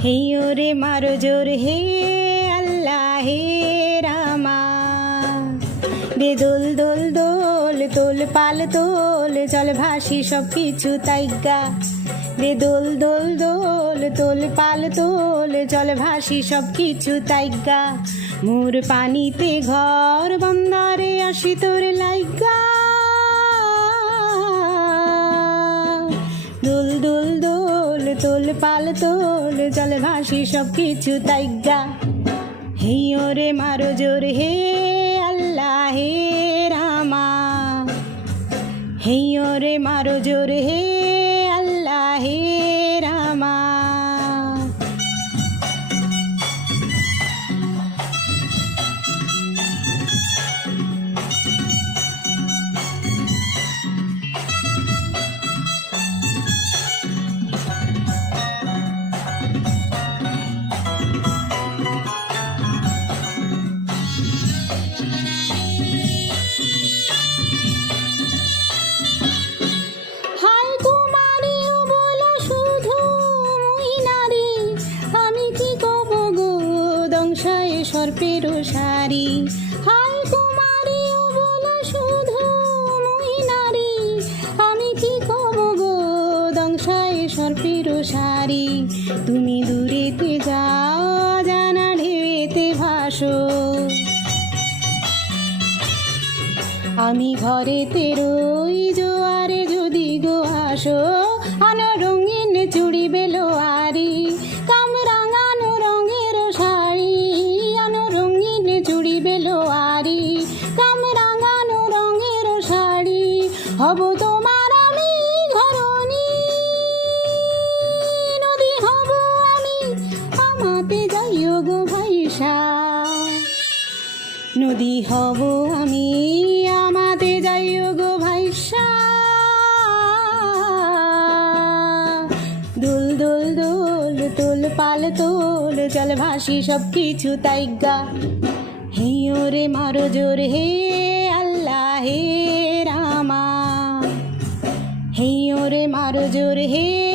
हे ओरे मारो जोर हे अल्लाह हे रामा রে দোল দোল দোল তোল পাল তোল চল ভাসি সব কিছু তাইগা রে দোল দোল দোল তোল পাল তোল চল ভাসি সব কিছু তাইগা মোর পানিতে ঘর বন্দরে আসি তোর লাইগা দোল দোল দোল তোল পাল তোল চল ভাসি সব কিছু তাইগা হে ওরে মারো জোর হে अल्लाह हे रामा हे ओरे मारो जोर हे अल्लाह हे रामा সর্পেরও শাড়ি হায় কুমারী ও বলা শুধু মুই নারী আমি কি কব গো দংশায় সর্পেরও শাড়ি তুমি দূরেতে যাও জানা ঢেউতে ভাসো আমি ঘরেতে রই জোয়ারে যদি গো আসো আনো রঙিন চুড়ি বেলোয়ারি কামরাঙানো রঙের শাড়ি আনো রঙিন চুড়ি বেলোয়ারি কামরাঙানো রঙের শাড়ি হব তোমার আমি ঘরণী নদী হব আমি আমাতে যাইও গো ভাইসা নদী হব আমি আমাতে যাইও গো ভাইসা দোল দোল দোল তোল পাল তোল চল ভাসি সব কিছু তাইগা হে ওরে মারো জোর হে अल्लाह हे रामा हे ओरे मारो जोर हे